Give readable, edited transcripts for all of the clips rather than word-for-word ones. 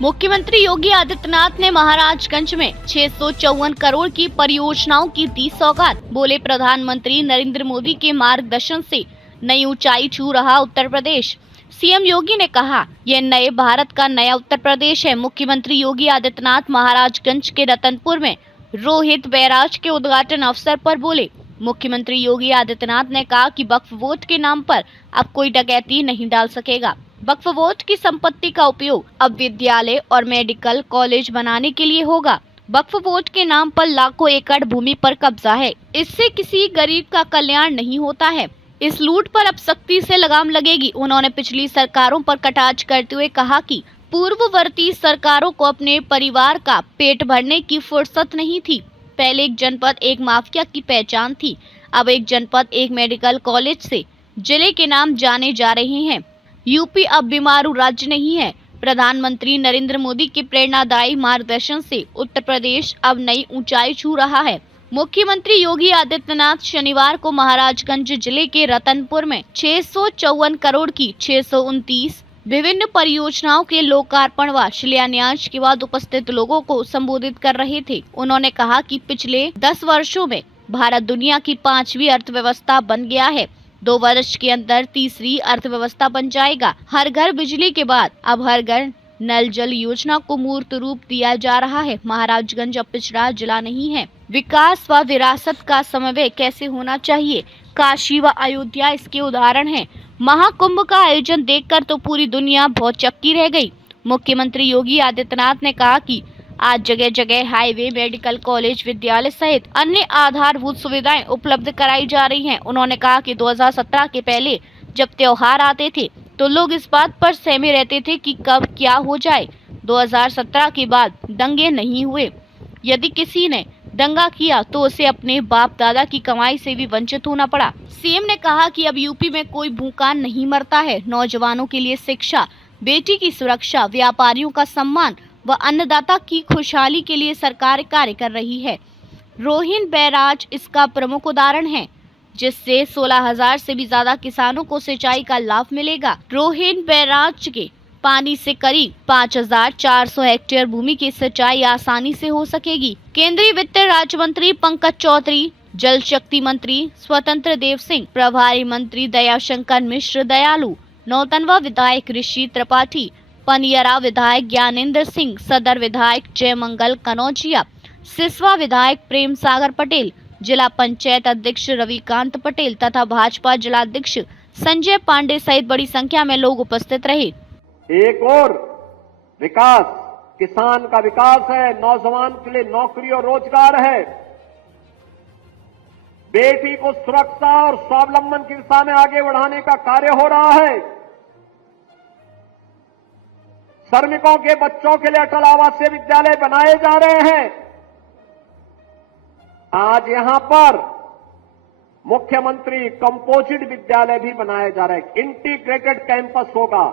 मुख्यमंत्री योगी आदित्यनाथ ने महाराजगंज में 654 करोड़ की परियोजनाओं की दी सौगात। बोले, प्रधानमंत्री नरेंद्र मोदी के मार्गदर्शन से नई ऊंचाई छू रहा उत्तर प्रदेश। सीएम योगी ने कहा, यह नए भारत का नया उत्तर प्रदेश है। मुख्यमंत्री योगी आदित्यनाथ महाराजगंज के रतनपुर में रोहित बैराज के उद्घाटन अवसर पर बोले। मुख्यमंत्री योगी आदित्यनाथ ने कहा कि वक्फ बोर्ड के नाम पर अब कोई डकैती नहीं डाल सकेगा। वक्फ बोर्ड की संपत्ति का उपयोग अब विद्यालय और मेडिकल कॉलेज बनाने के लिए होगा। वक्फ बोर्ड के नाम पर लाखों एकड़ भूमि पर कब्जा है, इससे किसी गरीब का कल्याण नहीं होता है। इस लूट पर अब सख्ती से लगाम लगेगी। उन्होंने पिछली सरकारों पर कटाक्ष करते हुए कहा कि पूर्ववर्ती सरकारों को अपने परिवार का पेट भरने की फुर्सत नहीं थी। पहले एक जनपद एक माफिया की पहचान थी, अब एक जनपद एक मेडिकल कॉलेज से जिले के नाम जाने जा रहे हैं। यूपी अब बीमारू राज्य नहीं है। प्रधानमंत्री नरेंद्र मोदी के प्रेरणादायी मार्गदर्शन से उत्तर प्रदेश अब नई ऊंचाई छू रहा है। मुख्यमंत्री योगी आदित्यनाथ शनिवार को महाराजगंज जिले के रतनपुर में 654 करोड़ की 629 विभिन्न परियोजनाओं के लोकार्पण व शिलान्यास के बाद उपस्थित लोगों को संबोधित कर रहे थे। उन्होंने कहा कि पिछले 10 वर्षों में भारत दुनिया की 5वीं अर्थव्यवस्था बन गया है। 2 वर्ष के अंदर तीसरी अर्थव्यवस्था बन जाएगा। हर घर बिजली के बाद अब हर घर नल जल योजना को मूर्त रूप दिया जा रहा है। महाराजगंज अब पिछड़ा जिला नहीं है। विकास व विरासत का समन्वय कैसे होना चाहिए, काशी व अयोध्या इसके उदाहरण हैं। महाकुंभ का आयोजन देखकर तो पूरी दुनिया बहुत चक्की रह गई। मुख्यमंत्री योगी आदित्यनाथ ने कहा कि आज जगह जगह हाईवे, मेडिकल कॉलेज, विद्यालय सहित अन्य आधारभूत सुविधाएं उपलब्ध कराई जा रही हैं। उन्होंने कहा कि 2017 के पहले जब त्योहार आते थे तो लोग इस बात पर सहमे रहते थे कि कब क्या हो जाए। 2017 के बाद दंगे नहीं हुए। यदि किसी ने दंगा किया तो उसे अपने बाप दादा की कमाई से भी वंचित होना पड़ा। सीएम ने कहा कि अब यूपी में कोई भूखा नहीं मरता है। नौजवानों के लिए शिक्षा, बेटी की सुरक्षा, व्यापारियों का सम्मान व अन्नदाता की खुशहाली के लिए सरकार कार्य कर रही है। रोहित बैराज इसका प्रमुख उदाहरण है, जिससे 16,000 से भी ज्यादा किसानों को सिंचाई का लाभ मिलेगा। रोहित बैराज के पानी से करीब 5,400 हेक्टेयर भूमि की सिंचाई आसानी से हो सकेगी। केंद्रीय वित्त राज्य मंत्री पंकज चौधरी, जल शक्ति मंत्री स्वतंत्र देव सिंह, प्रभारी मंत्री दयाशंकर मिश्र दयालु, नौतनवा विधायक ऋषि त्रिपाठी, पनियरा विधायक ज्ञानेंद्र सिंह, सदर विधायक जयमंगल कनौजिया, सिसवा विधायक प्रेम सागर पटेल, जिला पंचायत अध्यक्ष रविकांत पटेल तथा भाजपा जिला अध्यक्ष संजय पांडे सहित बड़ी संख्या में लोग उपस्थित रहे। एक और विकास, किसान का विकास है, नौजवान के लिए नौकरी और रोजगार है, बेटी को सुरक्षा और स्वावलंबन की दिशा में आगे बढ़ाने का कार्य हो रहा है। श्रमिकों के बच्चों के लिए अटल आवासीय विद्यालय बनाए जा रहे हैं। आज यहां पर मुख्यमंत्री कंपोजिट विद्यालय भी बनाया जा रहा है। इंटीग्रेटेड कैंपस होगा।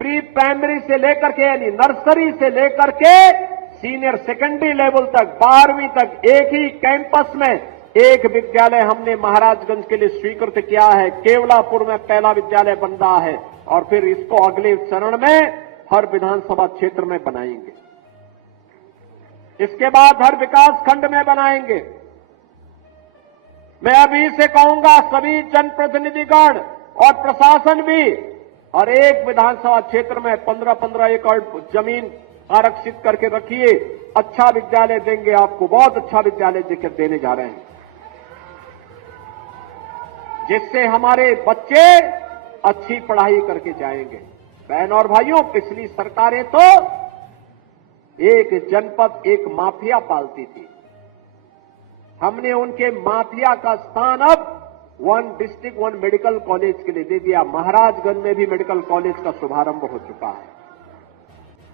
प्री प्राइमरी से लेकर के यानी नर्सरी से लेकर के सीनियर सेकेंडरी लेवल तक, 12वीं तक एक ही कैंपस में एक विद्यालय हमने महाराजगंज के लिए स्वीकृत किया है। केवलापुर में पहला विद्यालय बन रहा है और फिर इसको अगले चरण में हर विधानसभा क्षेत्र में बनाएंगे। इसके बाद हर विकास खंड में बनाएंगे। मैं अभी से कहूंगा सभी जनप्रतिनिधिगण और प्रशासन भी और एक विधानसभा क्षेत्र में 15-15 एकड़ जमीन आरक्षित करके रखिए। अच्छा विद्यालय देंगे आपको, बहुत अच्छा विद्यालय देने जा रहे हैं, जिससे हमारे बच्चे अच्छी पढ़ाई करके जाएंगे। बहन और भाइयों, पिछली सरकारें तो एक जनपद एक माफिया पालती थी। हमने उनके माफिया का स्थान अब 1 डिस्ट्रिक्ट 1 मेडिकल कॉलेज के लिए दे दिया। महाराजगंज में भी मेडिकल कॉलेज का शुभारंभ हो चुका है।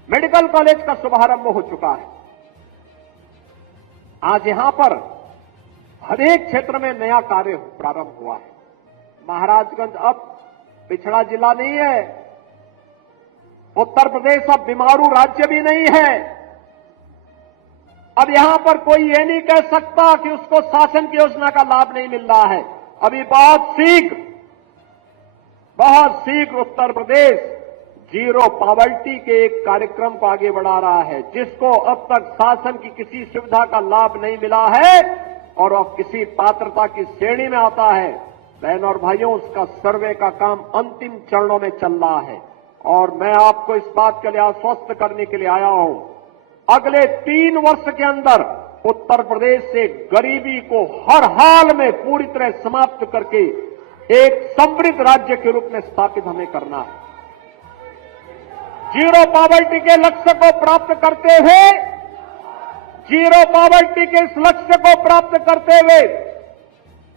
मेडिकल कॉलेज का शुभारंभ हो चुका है। आज यहां पर हर एक क्षेत्र में नया कार्य प्रारंभ हुआ है। महाराजगंज अब पिछड़ा जिला नहीं है। उत्तर प्रदेश अब बीमारू राज्य भी नहीं है। अब यहां पर कोई ये नहीं कह सकता कि उसको शासन की योजना का लाभ नहीं मिल रहा है। अभी बहुत शीघ्र उत्तर प्रदेश जीरो पॉवर्टी के एक कार्यक्रम को आगे बढ़ा रहा है, जिसको अब तक शासन की किसी सुविधा का लाभ नहीं मिला है और वह किसी पात्रता की श्रेणी में आता है। बहन और भाइयों, उसका सर्वे का काम अंतिम चरणों में चल रहा है और मैं आपको इस बात के लिए आश्वस्त करने के लिए आया हूं, अगले 3 वर्ष के अंदर उत्तर प्रदेश से गरीबी को हर हाल में पूरी तरह समाप्त करके एक समृद्ध राज्य के रूप में स्थापित हमें करना है। जीरो पॉवर्टी के लक्ष्य को प्राप्त करते हुए, जीरो पॉवर्टी के इस लक्ष्य को प्राप्त करते हुए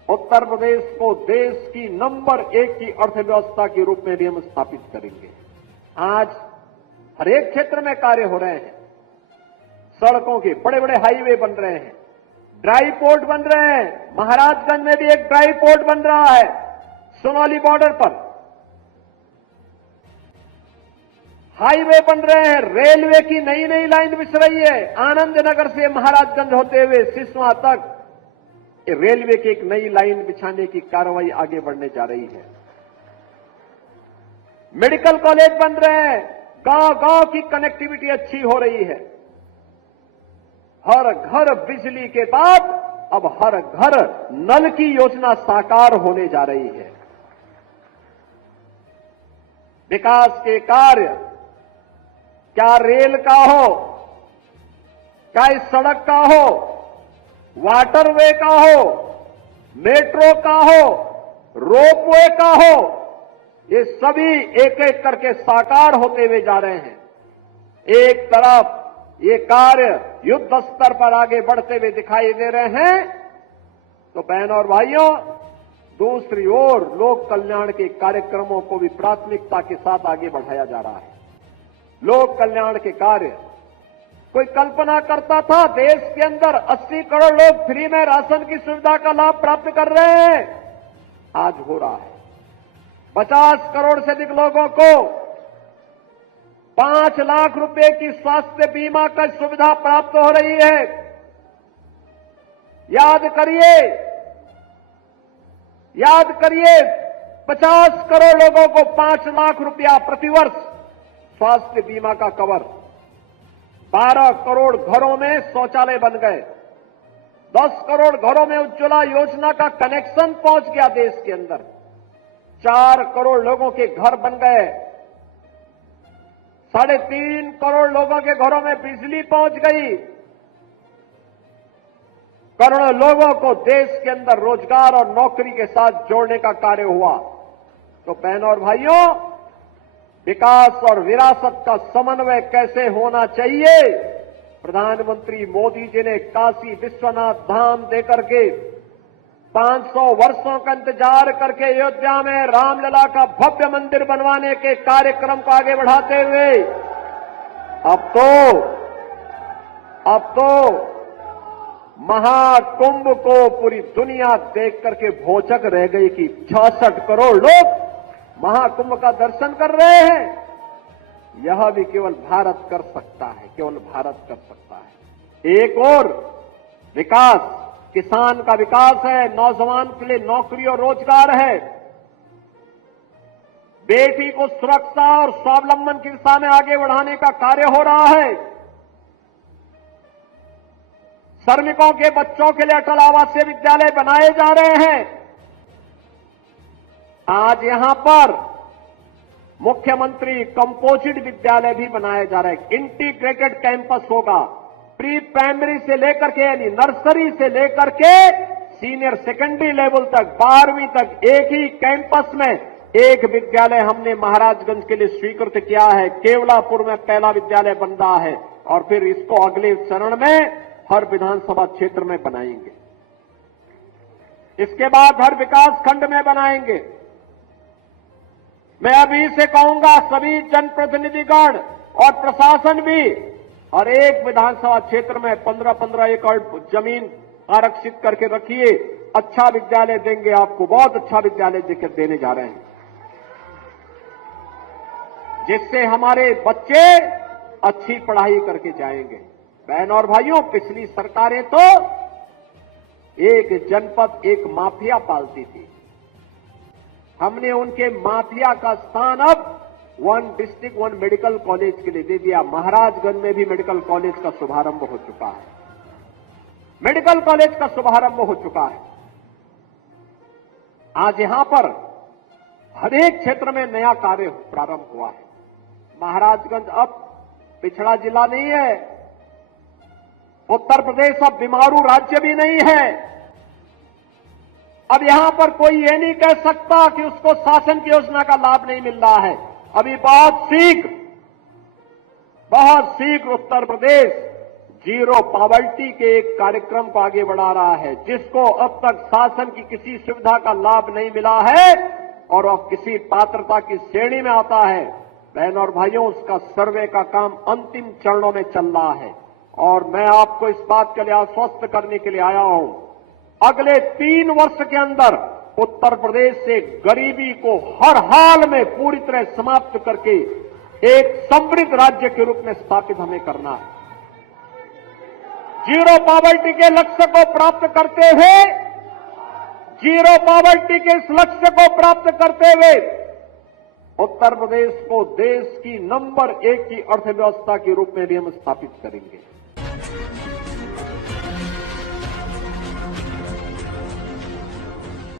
उत्तर प्रदेश को देश की नंबर 1 की अर्थव्यवस्था के रूप में भी हम स्थापित करेंगे। आज हर एक क्षेत्र में कार्य हो रहे हैं, सड़कों के बड़े बड़े हाईवे बन रहे हैं, ड्राई पोर्ट बन रहे हैं। महाराजगंज में भी एक ड्राई पोर्ट बन रहा है, सोनौली बॉर्डर पर हाईवे बन रहे हैं, रेलवे की नई नई लाइन बिछ रही है। आनंद नगर से महाराजगंज होते हुए सिसवा तक रेलवे की एक नई लाइन बिछाने की कार्रवाई आगे बढ़ने जा रही है। मेडिकल कॉलेज बन रहे हैं, गांव गांव की कनेक्टिविटी अच्छी हो रही है। हर घर बिजली के बाद अब हर घर नल की योजना साकार होने जा रही है। विकास के कार्य, क्या रेल का हो, क्या इस सड़क का हो, वाटरवे का हो, मेट्रो का हो, रोपवे का हो, ये सभी एक एक करके साकार होते हुए जा रहे हैं। एक तरफ ये कार्य युद्ध स्तर पर आगे बढ़ते हुए दिखाई दे रहे हैं, तो बहनों और भाइयों, दूसरी ओर लोक कल्याण के कार्यक्रमों को भी प्राथमिकता के साथ आगे बढ़ाया जा रहा है। लोक कल्याण के कार्य, कोई कल्पना करता था देश के अंदर 80 करोड़ लोग फ्री में राशन की सुविधा का लाभ प्राप्त कर रहे हैं? आज हो रहा है। 50 करोड़ से अधिक लोगों को 5 लाख रुपए की स्वास्थ्य बीमा का सुविधा प्राप्त हो रही है। याद करिए 50 करोड़ लोगों को 5 लाख रुपया प्रतिवर्ष स्वास्थ्य बीमा का कवर। 12 करोड़ घरों में शौचालय बन गए। 10 करोड़ घरों में उज्ज्वला योजना का कनेक्शन पहुंच गया देश के अंदर। 4 करोड़ लोगों के घर बन गए। 3.5 करोड़ लोगों के घरों में बिजली पहुंच गई। करोड़ों लोगों को देश के अंदर रोजगार और नौकरी के साथ जोड़ने का कार्य हुआ। तो बहनों और भाइयों, विकास और विरासत का समन्वय कैसे होना चाहिए, प्रधानमंत्री मोदी जी ने काशी विश्वनाथ धाम देकर के 500 वर्षों का इंतजार करके अयोध्या में रामलला का भव्य मंदिर बनवाने के कार्यक्रम को आगे बढ़ाते हुए अब तो महाकुंभ को पूरी दुनिया देख करके भौचक रह गई कि 66 करोड़ लोग महाकुंभ का दर्शन कर रहे हैं। यह भी केवल भारत कर सकता है, केवल भारत कर सकता है। एक और विकास, किसान का विकास है, नौजवान के लिए नौकरी और रोजगार है, बेटी को सुरक्षा और स्वावलंबन की दिशा में आगे बढ़ाने का कार्य हो रहा है। श्रमिकों के बच्चों के लिए अटल आवासीय विद्यालय बनाए जा रहे हैं। आज यहां पर मुख्यमंत्री कंपोजिट विद्यालय भी बनाया जा रहा है। इंटीग्रेटेड कैंपस होगा, प्री प्राइमरी से लेकर के यानी नर्सरी से लेकर के सीनियर सेकेंडरी लेवल तक, 12वीं तक एक ही कैंपस में एक विद्यालय हमने महाराजगंज के लिए स्वीकृत किया है। केवलापुर में पहला विद्यालय बन रहा है और फिर इसको अगले चरण में हर विधानसभा क्षेत्र में बनाएंगे। इसके बाद हर विकास खंड में बनाएंगे। मैं अभी से कहूंगा सभी जनप्रतिनिधिगण और प्रशासन भी हर एक विधानसभा क्षेत्र में 15-15 एकड़ जमीन आरक्षित करके रखिए। अच्छा विद्यालय देंगे आपको, बहुत अच्छा विद्यालय देने जा रहे हैं, जिससे हमारे बच्चे अच्छी पढ़ाई करके जाएंगे। बहन और भाइयों, पिछली सरकारें तो एक जनपद एक माफिया पालती थी। हमने उनके माफिया का स्थान अब one district one medical college के लिए दे दिया। महाराजगंज में भी मेडिकल कॉलेज का शुभारंभ हो चुका है। मेडिकल कॉलेज का शुभारंभ हो चुका है। आज यहां पर हर एक क्षेत्र में नया कार्य प्रारंभ हुआ है। महाराजगंज अब पिछड़ा जिला नहीं है। उत्तर प्रदेश अब बीमारू राज्य भी नहीं है। अब यहां पर कोई ये नहीं कह सकता कि उसको शासन की योजना का लाभ नहीं मिल रहा है। अभी बहुत शीघ्र उत्तर प्रदेश जीरो पॉवर्टी के एक कार्यक्रम को आगे बढ़ा रहा है, जिसको अब तक शासन की किसी सुविधा का लाभ नहीं मिला है और अब किसी पात्रता की श्रेणी में आता है। बहन और भाइयों, उसका सर्वे का काम अंतिम चरणों में चल रहा है और मैं आपको इस बात के लिए आश्वस्त करने के लिए आया हूं, अगले 3 वर्ष के अंदर उत्तर प्रदेश से गरीबी को हर हाल में पूरी तरह समाप्त करके एक समृद्ध राज्य के रूप में स्थापित हमें करना है। जीरो पॉवर्टी के लक्ष्य को प्राप्त करते हुए, जीरो पॉवर्टी के इस लक्ष्य को प्राप्त करते हुए उत्तर प्रदेश को देश की नंबर 1 की अर्थव्यवस्था के रूप में भी हम स्थापित करेंगे।